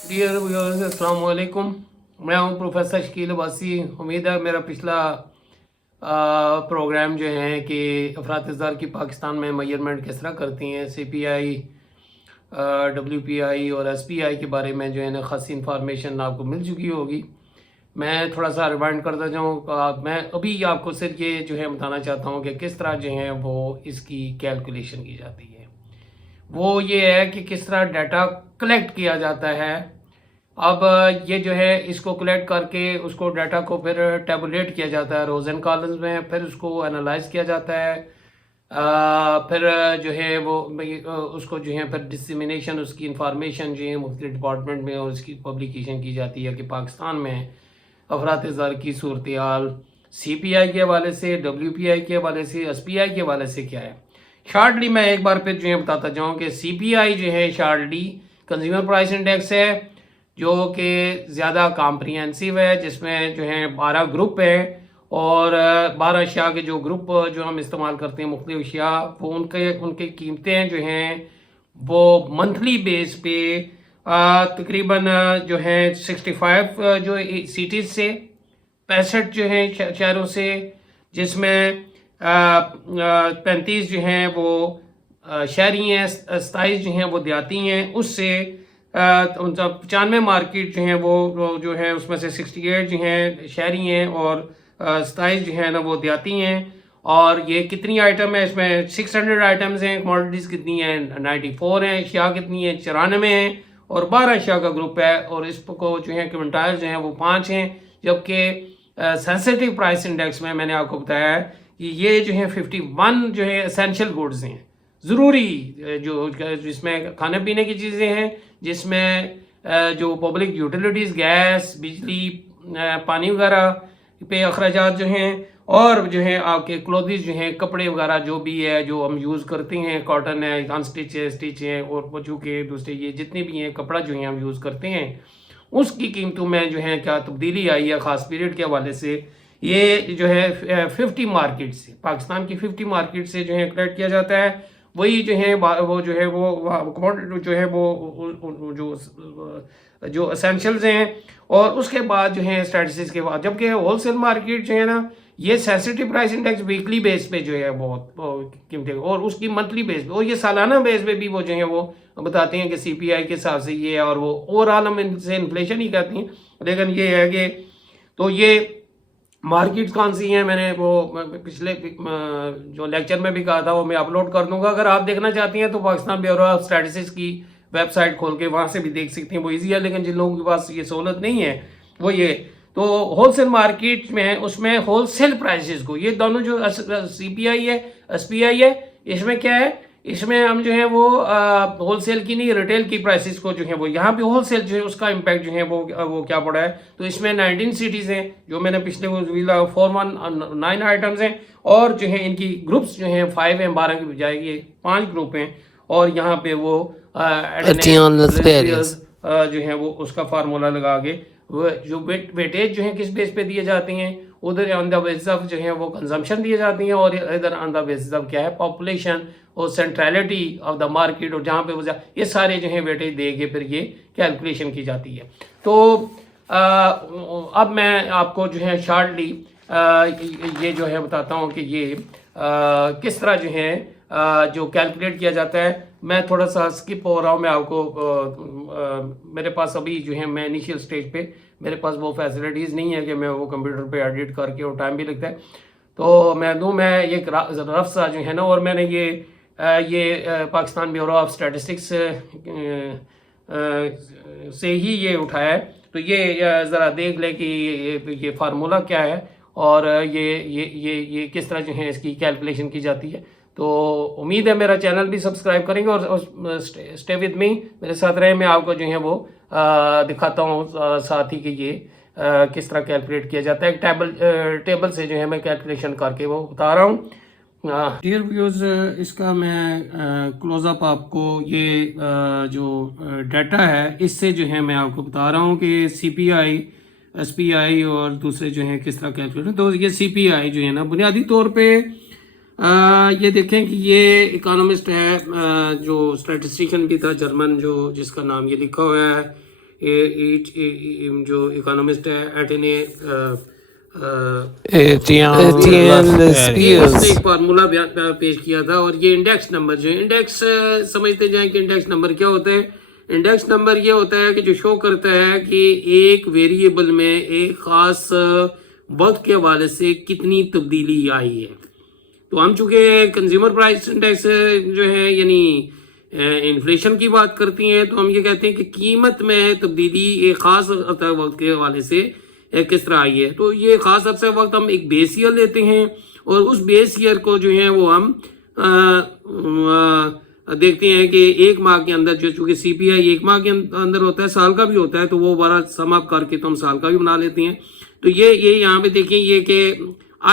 Dear viewers अस्सलाम वालेकुम। मैं हूं प्रोफेसर शकील अब्बासी। उम्मीद है मेरा पिछला प्रोग्राम जो है कि अफरात-ज़र की पाकिस्तान में मेजरमेंट किस तरह करती हैं, CPI, WPI और SPI के बारे में जो है ना ख़ासी इंफॉर्मेशन आपको मिल चुकी होगी। मैं थोड़ा सा रिमाइंड करता जाऊँ, मैं अभी आपको सिर्फ ये जो है बताना चाहता हूँ कि किस तरह जो है वो इसकी कैलकुलेशन की जाती है। वो ये है कि किस तरह डाटा कलेक्ट किया जाता है। अब ये जो है इसको कलेक्ट करके उसको डाटा को फिर टेबुलेट किया जाता है रोज एंड कॉलम्स में, फिर उसको एनालाइज किया जाता है। फिर जो है वो उसको जो है फिर डिसमिनेशन उसकी इंफॉर्मेशन जो है मुख्तलिफ डिपार्टमेंट में और उसकी पब्लिकेशन की जाती है कि पाकिस्तान में अफरात-ज़र की सूरत हाल CPI के हवाले से, WPI के हवाले से, SPI के हवाले से क्या है। शार्टली मैं एक बार फिर जो है बताता जाऊँ कि CPI जो है शार्टली कंज्यूमर प्राइस इंडेक्स है, जो कि ज़्यादा कॉम्प्रिहेंसिव है, जिसमें जो है 12 ग्रुप है और 12 अशिया के जो ग्रुप जो हम इस्तेमाल करते हैं मुख्तलिफ अशिया, वो उनके कीमतें जो हैं वो मंथली बेस पे तकरीबन जो है 65 जो सिटीज़ से 65 जो हैं शहरों से, जिसमें 35 जो हैं वो शहरी हैं, 27 जो हैं वो देहाती हैं। उससे 95 मार्केट जो हैं वो जो है उसमें से 68 जो हैं शहरी हैं और 27 जो है ना वो देहाती हैं। और ये कितनी आइटम है, इसमें 600 आइटम्स हैं। कमोडिटीज़ कितनी हैं, 94 हैं। अशिया कितनी है, 94 हैं और 12 अशिया का ग्रुप है। और इसको जो है क्विंटाइल जो हैं वो 5 हैं। जबकि सेंसिटिव प्राइस इंडेक्स में मैंने आपको बताया है कि ये जो है 51 जो है एसेंशियल गुड्स हैं, ज़रूरी जो जिसमें खाने पीने की चीज़ें हैं, जिसमें जो पब्लिक यूटिलिटीज़, गैस, बिजली, पानी वगैरह पे अखराजात जो हैं, और जो है आपके क्लोथिस जो हैं, कपड़े वगैरह जो भी है जो हम यूज़ करते हैं, कॉटन है, अनस्टिच है, स्टिच है और बच्चों के दूसरे ये जितने भी हैं कपड़ा जो है हम यूज़ करते हैं, उसकी कीमतों में जो है क्या तब्दीली आई है ख़ास पीरियड के हवाले से। ये जो है 50 मार्केट से, पाकिस्तान की 50 मार्केट से जो है कलेक्ट किया जाता है। वही जो है वो जो है वो कमोडिटी जो है वो जो असेंशियल्स हैं, और उसके बाद जो है स्टैटिस्टिक्स के बाद। जबकि होलसेल मार्केट जो है ना, ये sensitive price index weekly base पे जो है बहुत कीमतें, और उसकी मंथली बेस पे और ये सालाना बेस पे भी वो जो है वो बताते हैं कि CPI के हिसाब से ये है, और वो ओवरऑल हम इनसे इन्फ्लेशन ही कहते हैं। लेकिन ये है कि तो ये मार्केट्स कौन सी हैं, मैंने वो पिछले जो लेक्चर में भी कहा था, वो मैं अपलोड कर दूंगा। अगर आप देखना चाहती हैं तो पाकिस्तान ब्यूरो ऑफ स्टैटिस्टिक्स की वेबसाइट खोल के वहाँ से भी देख सकती हैं, वो ईजी है। लेकिन जिन लोगों के पास ये सहूलत नहीं है वो ये तो होलसेल मार्केट में उसमें होलसेल प्राइसेस को, ये दोनों जो CPI है, SPI है, इसमें क्या है, इसमें हम जो है वो होलसेल की नहीं रिटेल की प्राइसेस को जो है वो यहाँ पे होलसेल जो है उसका इम्पैक्ट जो है वो क्या पड़ा है। तो इसमें 19 सिटीज़ हैं जो मैंने पिछले 419 आइटम्स हैं, और जो है इनकी ग्रुप्स जो हैं 5 हैं, 12 की बजाय ये 5 ग्रुप हैं। और यहाँ पे वो जो है वो उसका फार्मूला लगा के वो जो वेटेज जो है किस बेस पे दिए जाते हैं, उधर ऑन द बेसिस ऑफ जो है वो कंजम्पशन दिए जाती हैं, और इधर ऑन द बेसिस ऑफ क्या है पॉपुलेशन और सेंट्रलिटी ऑफ द मार्केट, और जहाँ पे वो ये सारे जो है वेटेज दे के फिर ये कैलकुलेशन की जाती है। तो अब मैं आपको जो है शार्टली ये जो है बताता हूँ कि ये किस तरह जो है जो कैलकुलेट किया जाता है। मैं थोड़ा सा स्किप हो रहा हूँ, मैं आपको मेरे पास अभी जो है मैं इनिशियल स्टेज पे मेरे पास वो फैसिलिटीज़ नहीं है कि मैं वो कंप्यूटर पे एडिट करके, और टाइम भी लगता है। तो मैं एक रफ सा जो है ना, और मैंने ये पाकिस्तान ब्यूरो ऑफ स्टैटिस्टिक्स से ही ये उठाया है। तो ये ज़रा देख ले कि ये फार्मूला क्या है, और ये किस तरह जो है इसकी कैलकुलेशन की जाती है। तो उम्मीद है मेरा चैनल भी सब्सक्राइब करेंगे और स्टे विद मी, मेरे साथ रहे। मैं आपको जो है वो दिखाता हूँ साथ ही कि ये किस तरह कैलकुलेट किया जाता है। एक टेबल से जो है मैं कैलकुलेशन करके वो बता रहा हूँ। डियर व्यूअर्स, इसका मैं क्लोजअप आपको ये जो डाटा है इससे जो है मैं आपको बता रहा हूँ कि CPI, SPI और दूसरे जो हैं किस तरह कैलकुलेट। तो ये CPI जो है ना, बुनियादी तौर पे ये देखें कि ये इकोनॉमिस्ट है जो स्टैटिस्टिशियन भी था, जर्मन, जो जिसका नाम ये लिखा हुआ है जो इकोनॉमिस्ट है एटने Etienne Spears. उसने एक फार्मूला पेश किया था, और ये इंडेक्स नंबर जो है, इंडेक्स समझते जाएं कि इंडेक्स नंबर क्या होता है। इंडेक्स नंबर ये होता है कि जो शो करता है कि एक वेरिएबल में एक ख़ास वक्त के हवाले से कितनी तब्दीली आई है। तो हम चूँकि कंज्यूमर प्राइस इंडेक्स जो है यानी इन्फ्लेशन की बात करती हैं, तो हम ये कहते हैं कि कीमत में तब्दीली एक ख़ास वक्त के हवाले से किस तरह आई है। तो ये ख़ास अरसे वक्त हम एक बेस ईयर लेते हैं, और उस बेस ईयर को जो है वो हम देखते हैं कि एक माह के अंदर जो चूँकि CPI एक माह के अंदर होता है, साल का भी होता है, तो वो बारह सम अप करके तो हम साल का भी बना लेते हैं। तो ये यहाँ पे देखें ये कि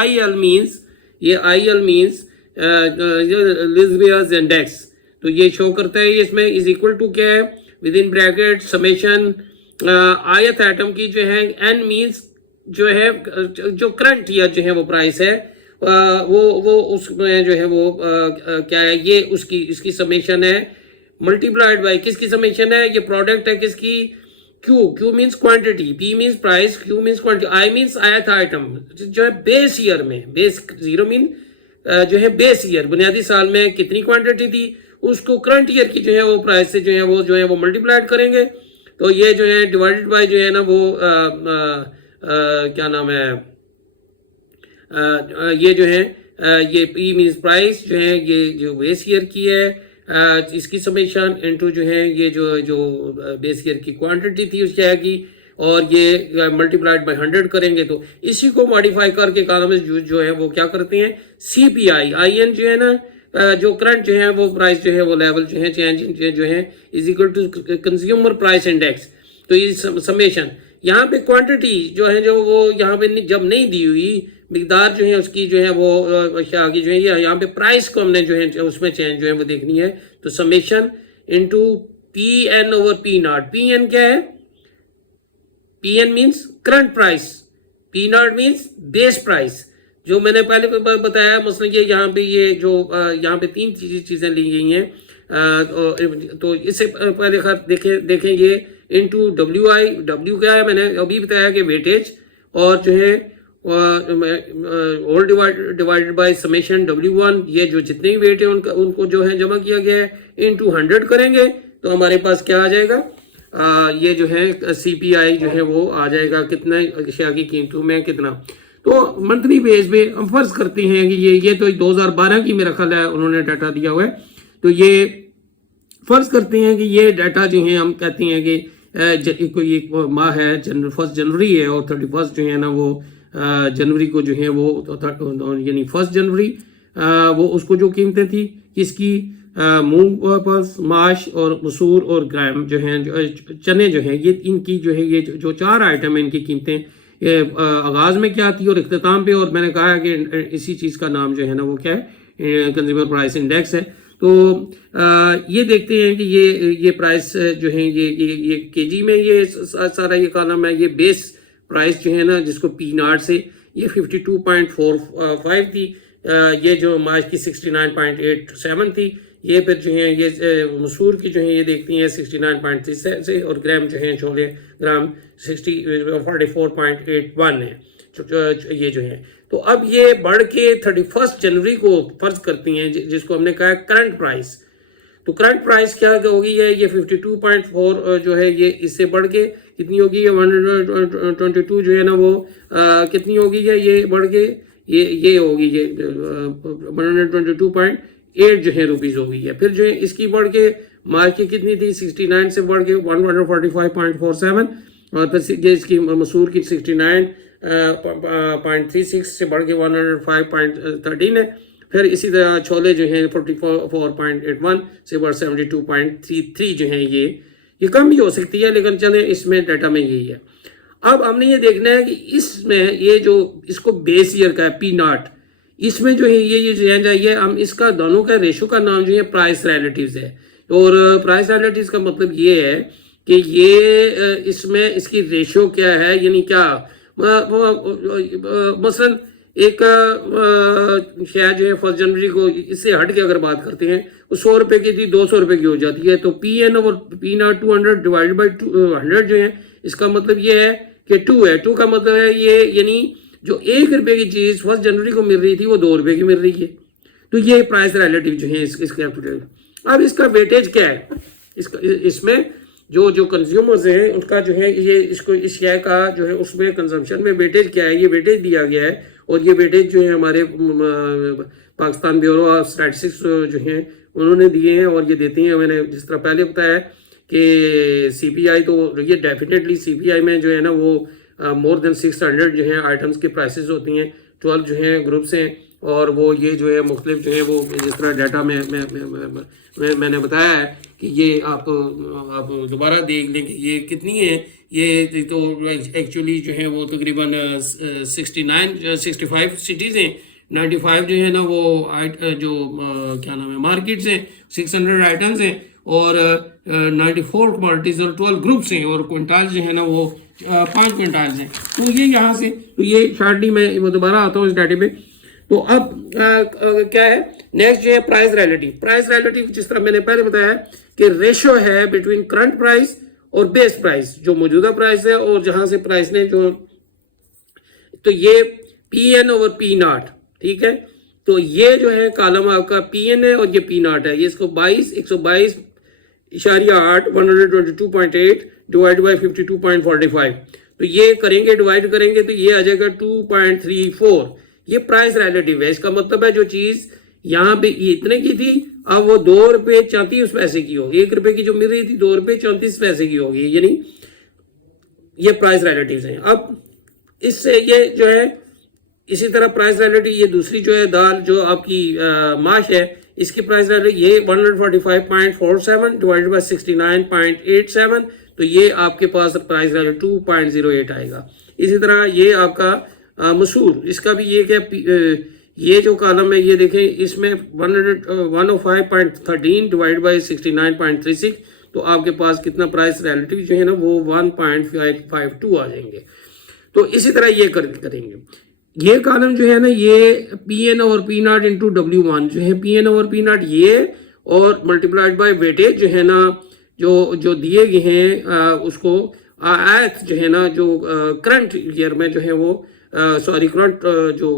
IL मीन्स लिस्बियस इंडेक्स, तो ये शो करता है इसमें इज इक्वल टू क्या है, विद इन ब्रैकेट समेशन आयत एटम की जो है, एन मीन्स जो है जो करंट ईयर जो है वो प्राइस है, वो उसमें जो है वो क्या है, ये उसकी इसकी समेशन है मल्टीप्लाइड बाय किसकी समेशन है, ये प्रोडक्ट है किसकी, Q means quantity, P means price, Q means quantity, I means आयत आइटम जो है बेस ईयर में, बेस जीरो मीन जो है बेस ईयर बुनियादी साल में कितनी क्वांटिटी थी, उसको करंट ईयर की जो है वो प्राइस से जो है वो मल्टीप्लाइड करेंगे। तो ये जो है डिवाइडेड बाय जो है ना वो क्या नाम है, ये जो है ये पी मीन्स प्राइस जो है ये जो बेस ईयर की है, इसकी समेशन इनटू जो है ये जो बेस ईयर की क्वांटिटी थी उसकी है की, और ये मल्टीप्लाइड बाय 100 करेंगे। तो इसी को मॉडिफाई करके इकोनॉमिस्ट जो है वो क्या करते हैं, CPI IN जो है ना जो करंट जो है वो प्राइस जो है वो लेवल जो है चेंज जो है is equal to consumer price index. तो ये समेशन यहाँ पे क्वांटिटी जो है जो वो यहाँ पे जब नहीं दी हुई मिकदार जो है उसकी जो है वो अशिया की जो है यहाँ पे प्राइस को हमने जो है उसमें चेंज जो है वो देखनी है। तो summation into PN over P0। PN क्या है, PN means current price, P0 means base price. जो मैंने पहले बताया मसलन ये यहाँ पे ये जो यहाँ पे तीन चीज़ें ली गई हैं, तो इससे पहले खैर देखें ये इनटू WI, W क्या है मैंने अभी बताया कि वेटेज, और जो है all divided by summation W1, ये जो जितने भी वेट है उनको जो है जमा किया गया है इनटू 100 करेंगे, तो हमारे पास क्या आ जाएगा, ये जो है CPI जो है वो आ जाएगा कितना अशिया की कीमतों में कितना। तो मंथली बेस पे हम फर्ज करते हैं कि ये तो 2012 की मेरा ख्याल है उन्होंने डाटा दिया हुआ है, तो ये फर्ज करते हैं कि ये डाटा जो है हम कहते हैं कि कोई एक माह है 1 जनवरी है, और 31 जो है ना वो जनवरी को जो है वो यानी 1 जनवरी वो उसको जो कीमतें थी किसकी, मूंग पल्स, माश और मसूर और ग्राम जो हैं चने जो हैं, ये इनकी जो है ये जो 4 आइटम है इनकी कीमतें ये आगाज़ में क्या थी और इख्तिताम पे, और मैंने कहा है कि इसी चीज़ का नाम जो है ना वो क्या है, कंज्यूमर प्राइस इंडेक्स है। तो ये देखते हैं कि ये प्राइस जो है ये केजी में ये सारा ये कॉलम है, ये बेस प्राइस जो है ना जिसको P0 से ये 52.45 थी, ये जो मार्च की 69.87 थी, ये फिर जो है ये मसूर की जो है ये देखती हैं 69.36 से, और ग्राम जो है छोले ग्राम 44.81 है ये जो है। तो अब ये बढ़ के 31 जनवरी को फर्ज करती हैं जिसको हमने कहा करंट प्राइस। तो करंट प्राइस क्या होगी, ये 52.4 जो है ये इससे बढ़ के कितनी होगी, ये 122 जो है ना वो कितनी होगी, ये बढ़ के ये होगी ये 122.8 जो है रुपीज़ होगी है। फिर जो है इसकी बढ़ के मार्च की कितनी थी 69 से बढ़ के 145.47, और फिर ये इसकी मसूर की 69.36 से बढ़ के 105.13 है। फिर इसी तरह छोले जो हैं 44.81 से बढ़ 72.33 जो है ये कम भी हो सकती है, लेकिन चले इसमें डाटा में यही है। अब हमने ये देखना है कि इसमें ये जो इसको बेस ईयर का है P0, इसमें जो है ये चेंज आई है, हम इसका दोनों का रेशो का नाम जो है प्राइस रिलेटिव्स है। और प्राइस रिलेटिव्स का मतलब ये है कि ये इसमें इसकी रेशो क्या है, यानी क्या मसलन एक शेयर जो है 1 जनवरी को इससे हट के अगर बात करते हैं वो 100 रुपए की थी 200 रुपए की हो जाती है। तो पी एन और पी नॉट 200 डिवाइडेड बाई 100 जो है इसका मतलब ये है कि 2 है। 2 का मतलब है ये, यानी जो 1 रुपए की चीज 1 जनवरी को मिल रही थी वो 2 रुपए की मिल रही है। तो ये प्राइस रिलेटिव जो है इसके। अब इसका वेटेज क्या है, इसमें जो कंज्यूमर्स हैं उनका जो है ये इसको इस शेयर का जो है उसमें कंजम्पशन में वेटेज क्या है, ये वेटेज दिया गया है। और ये वेटेज जो है हमारे पाकिस्तान ब्यूरो ऑफ स्टैटिस्टिक्स जो हैं उन्होंने दिए हैं और ये देती हैं। मैंने जिस तरह पहले बताया कि सीपीआई, तो ये डेफिनेटली सीपीआई में जो है ना वो मोर देन 600 जो है आइटम्स की प्राइसेस होती हैं, 12 जो है ग्रुप्स हैं। और वो ये जो है मुख्तलिफ जो है वो जिस तरह डाटा में मैंने बताया है कि ये आप दोबारा देख लें कि ये कितनी है। ये तो एक्चुअली जो है वो तकरीबन 65 सिटीज़ हैं, 95 जो है ना वो जो क्या नाम है मार्केट्स हैं, 600 आइटम्स हैं और 94 कमोडिटीज़ और 12 ग्रुप्स हैं और क्विंटाल जो है ना वो 5 क्विंटाल्स हैं। तो ये यहाँ से तो ये शार्टली मैं वो दोबारा आता हूँ इस डाटे पे। तो अब क्या है नेक्स्ट जो है प्राइस रिलेटिव। प्राइस रिलेटिव जिस तरह मैंने पहले बताया कि रेशो है बिटवीन करंट प्राइस और बेस प्राइस, जो मौजूदा प्राइस है और जहां से प्राइस ने जो, तो ये P N over P naught, ठीक है। तो ये जो है कॉलम आपका पी एन है और ये पी नॉट है। ये इसको 122.8 122.8 डिवाइड बाई 52.45, तो ये करेंगे डिवाइड करेंगे तो ये आ जाएगा 2.34। ये प्राइस रिलेटिव है। इसका मतलब है जो चीज यहाँ पे इतने की थी अब वो 2 रुपये 34 पैसे की होगी। 1 रुपए की जो मिल रही थी 2 रुपये 34 पैसे की होगी, यानी ये प्राइस रिलेटिव हैं। अब इससे ये जो है इसी तरह प्राइस रिलेटिव ये दूसरी जो है दाल जो आपकी माश है इसकी प्राइस रिलेटिव ये 145.47 डिवाइडेड बाय 69.87, तो ये आपके पास प्राइस रिलेटिव 2.08 आएगा। इसी तरह ये आपका मसूर, इसका भी ये क्या ये जो कॉलम है ये देखें इसमें 105.13 डिवाइड बाई 69.36, तो आपके पास कितना प्राइस रिलेटिव जो है ना वो 1.552 आ जाएंगे। तो इसी तरह ये करेंगे। ये कॉलम जो है ना ये P N over P naught into W1 जो है P N over P naught ये और मल्टीप्लाइड बाय वेटेज जो है ना जो दिए गए हैं उसको आयत जो है ना जो करंट ईयर में जो है वो करंट जो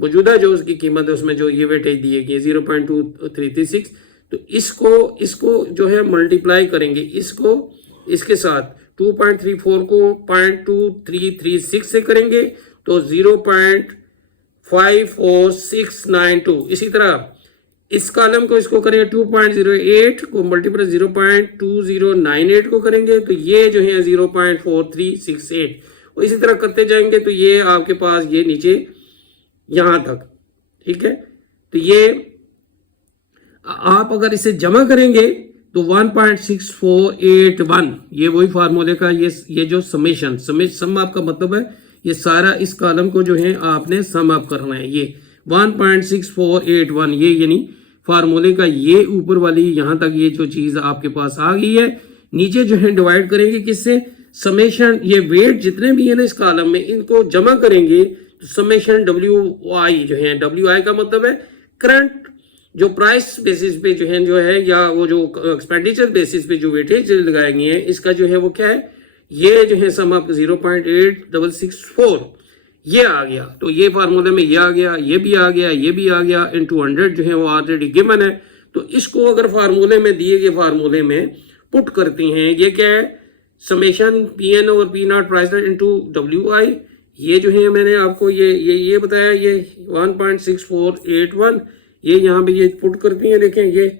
मौजूदा जो उसकी कीमत है उसमें जो ये वेटेज दिए गए 0.2336, तो इसको जो है मल्टीप्लाई करेंगे इसको इसके साथ 2.34 को 0.2336 से करेंगे तो 0.54692। इसी तरह इस कॉलम को इसको करेंगे 2.08 को मल्टीप्लाई 0.2098 को करेंगे तो ये जो है 0.4368, और इसी तरह करते जाएंगे तो ये आपके पास ये नीचे यहां तक, ठीक है। तो ये आप अगर इसे जमा करेंगे तो 1.6481, ये वही फार्मूले का ये जो सम आपका मतलब है ये सारा इस कॉलम को जो है आपने सम अप करना है। ये 1.6481 ये यानी फार्मूले का ये ऊपर वाली यहां तक ये जो चीज आपके पास आ गई है। नीचे जो है डिवाइड करेंगे किससे, समेशन, ये वेट जितने भी है ना इस कॉलम में इनको जमा करेंगे तो समेशन WI जो है, WI का मतलब है करंट जो प्राइस बेसिस पे जो है या वो जो एक्सपेंडिचर बेसिस पे जो वेटेज लगाए गए हैं इसका जो है वो क्या है, ये जो है सम आपका 0.8664 ये आ गया। तो ये फार्मूले में ये आ गया, ये भी आ गया, ये भी आ गया, इन 200 जो है वो ऑलरेडी गिवन है। तो इसको अगर फार्मूले में दिए गए फार्मूले में पुट करते हैं, ये क्या है, summation P N over P naught price into WI, ये जो है मैंने आपको ये बताया, ये 1.6481 ये यहाँ पे ये पुट करती हैं, देखें ये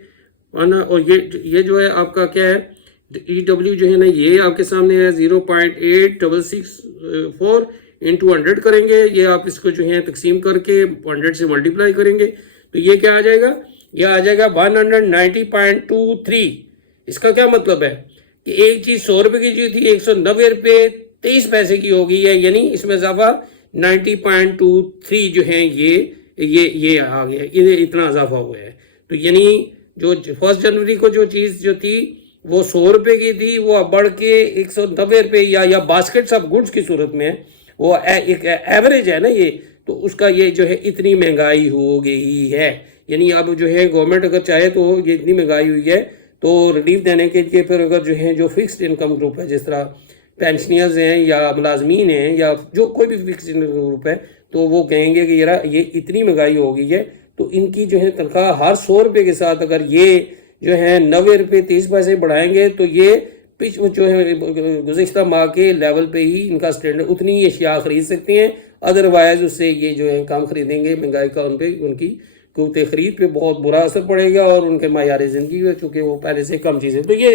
और ये जो है आपका क्या है EW जो है ना ये आपके सामने है 0.8664 इंटू 100 करेंगे, ये आप इसको जो है तकसीम करके 100 से मल्टीप्लाई करेंगे तो ये क्या आ जाएगा, ये आ जाएगा 190.23। इसका क्या मतलब है कि एक चीज 100 रुपए की जो थी 190 रुपये 23 पैसे की हो गई है, यानी इसमें इजाफा 90.23 जो है ये आ गया, ये इतना इजाफा हुआ है। तो यानी जो 1 जनवरी को जो चीज जो थी वो 100 रुपए की थी वो अब बढ़ के 190 रुपये या बास्केट्स ऑफ गुड्स की सूरत में वो एक एवरेज है ना ये, तो उसका ये जो है इतनी महंगाई हो गई है। यानी अब जो है गवर्नमेंट अगर चाहे तो ये इतनी महंगाई हुई है तो रिलीफ देने के लिए फिर अगर जो है जो फिक्स्ड इनकम ग्रुप है, जिस तरह पेंशनियर्स हैं या मुलाजमीन हैं या जो कोई भी फिक्स्ड इनकम ग्रुप है, तो वो कहेंगे कि यार ये इतनी महंगाई हो गई है तो इनकी जो है तनख्वाह हर 100 रुपये के साथ अगर ये जो है 90 रुपये 30 पैसे बढ़ाएंगे तो ये जो है गुज़िश्ता माह के लेवल पे ही इनका स्टैंडर्ड उतनी ही अशिया खरीद सकते हैं। अदरवाइज उससे ये जो है कम खरीदेंगे, महंगाई का उन पर उनकी क़ुव्वत ख़रीद पे बहुत बुरा असर पड़ेगा और उनके मायार ज़िंदगी में चूँकि वो पहले से कम चीज़ें तो ये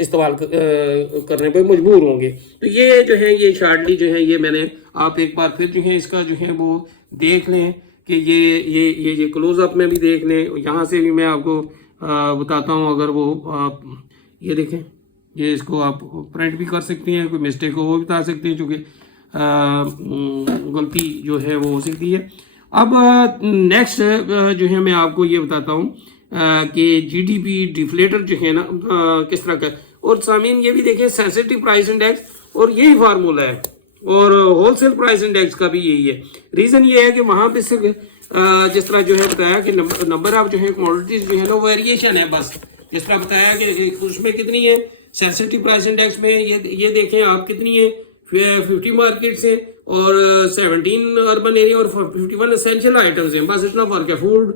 इस्तेमाल करने पे मजबूर होंगे। तो ये जो है ये शार्टली जो है ये मैंने आप एक बार फिर जो है इसका जो है वो देख लें कि ये क्लोज़अप में भी देख लें, यहाँ से भी मैं आपको बताता हूँ। अगर वो आप ये देखें, ये इसको आप प्रिंट भी कर सकते हैं, कोई मिस्टेक हो वो भी बता सकते हैं, चूँकि गलती जो है वो हो सकती है। अब नेक्स्ट जो है मैं आपको ये बताता हूँ कि जीडीपी डिफ्लेटर जो है ना किस तरह का, और सामीन ये भी देखें सेंसिटिव प्राइस इंडेक्स, और यही फार्मूला है, और होलसेल प्राइस इंडेक्स का भी यही है। रीज़न ये है कि वहाँ पे सिर्फ जिस तरह जो है बताया कि नंबर ऑफ जो है कमोडिटीज जो है ना वेरिएशन है, बस जिस तरह बताया कि उसमें कितनी है सेंसिटिव प्राइस इंडेक्स में, ये देखें आप कितनी है 50 मार्केट्स है और 17 अर्बन एरिया और 51 एसेंशियल आइटम्स हैं, बस इतना फर्क है। फूड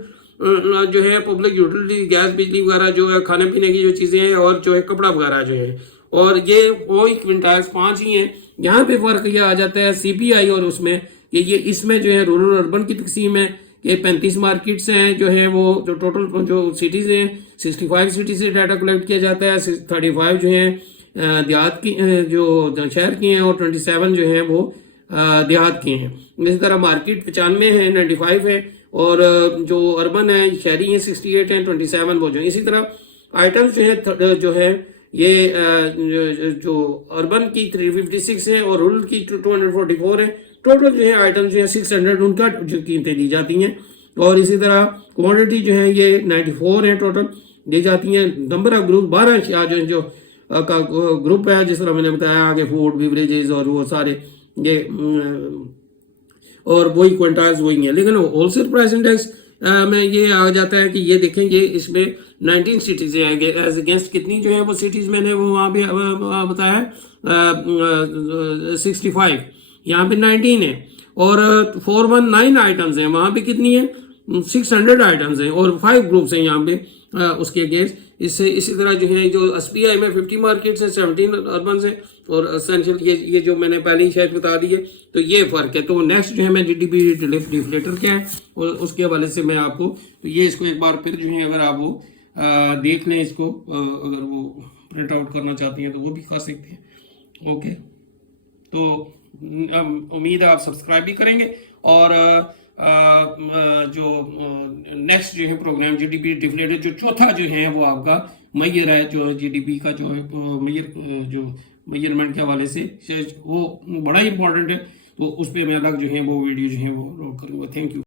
जो है, पब्लिक यूटिलिटी, गैस बिजली वगैरह जो है, खाने पीने की जो चीज़ें हैं, और जो है कपड़ा वगैरह जो है, और ये वही क्विंटाल्स 5 ही हैं। यहाँ पे फर्क ये आ जाता है सीपीआई और उसमें ये इसमें जो है रूरल अर्बन की तकसीम है कि 35 मार्केट्स हैं जो है वो जो टोटल जो सिटीज़ हैं 65 सिटी से डाटा कलेक्ट किया जाता है, 35 जो है देहात की जो शहर की हैं, और 27 जो है वो देहात के हैं। इसी तरह मार्केट 95 है, 95 है, और जो अर्बन है शहरी हैं 68 हैं, 27 वो जो है। इसी तरह आइटम्स जो है ये जो अर्बन की 356 है और रूरल की 244 है। टोटल जो है आइटम जो है 600 उनका जो कीमतें दी जाती हैं, और इसी तरह क्वांटिटी जो है ये 94 है टोटल दी जाती हैं। नंबर ऑफ ग्रुप 12 जो का ग्रुप है, जिस तरह मैंने बताया आगे, फूड बिवरेजेस और वो सारे ये और वही क्विंटाल्स वही है। लेकिन होलसेल प्राइस इंडेक्स में ये आ जाता है कि ये देखें, ये इसमें 19 सिटीज़ आएंगे एज अगेंस्ट कितनी जो है वो सिटीज़ मैंने वो वहाँ पे बताया 65, यहाँ पे 19 है, और 419 आइटम्स हैं, वहाँ पे कितनी है 600 आइटम्स हैं, और 5 ग्रुप्स हैं यहाँ पे उसके अगेंस्ट। इससे इसी तरह जो है जो एसपीआई में 50 मार्केट्स हैं, 17 अर्बन से, और एसेंशियल ये जो मैंने पहले ही शायद बता दी है। तो ये फ़र्क है। तो नेक्स्ट जो है मैं जीडीपी डिफ्लेटर क्या है और उसके हवाले से मैं आपको तो ये इसको एक बार फिर जो है अगर आप वो देख लें, इसको अगर वो प्रिंट आउट करना चाहती हैं तो वो भी कर सकते हैं। ओके, तो उम्मीद है आप सब्सक्राइब भी करेंगे, और जो नेक्स्ट जो है प्रोग्राम जीडीपी डिफ्लेटर जो चौथा जो है वो आपका मैयर है, जो जीडीपी का जो है जो मेजरमेंट के हवाले से वो बड़ा ही इंपॉर्टेंट है। तो उस पर मैं अलग जो है वो वीडियो जो है वो अपलोड करूँगा। Thank you.